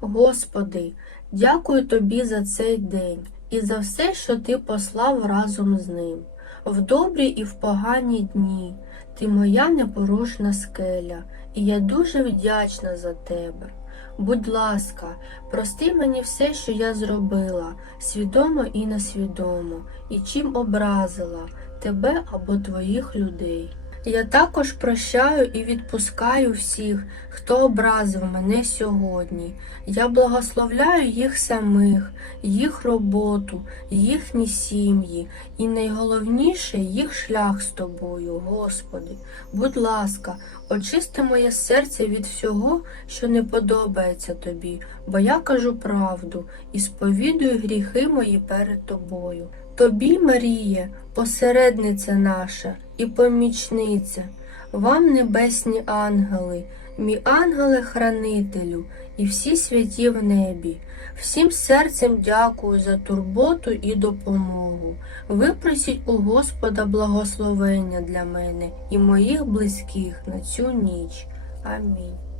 Господи, дякую Тобі за цей день і за все, що Ти послав разом з ним. В добрі і в погані дні Ти моя непорушна скеля, і я дуже вдячна за Тебе. Будь ласка, прости мені все, що я зробила, свідомо і несвідомо, і чим образила тебе або твоїх людей. Я також прощаю і відпускаю всіх, хто образив мене сьогодні. Я благословляю їх самих, їх роботу, їхні сім'ї, і найголовніше їх шлях з тобою, Господи. Будь ласка, очисти моє серце від всього, що не подобається тобі, бо я кажу правду і сповідую гріхи мої перед тобою. Тобі, Маріє, посередниця наша і помічниця, вам небесні ангели, мій ангеле-хранителю і всі святі в небі. Всім серцем дякую за турботу і допомогу. Випросіть у Господа благословення для мене і моїх близьких на цю ніч. Амінь.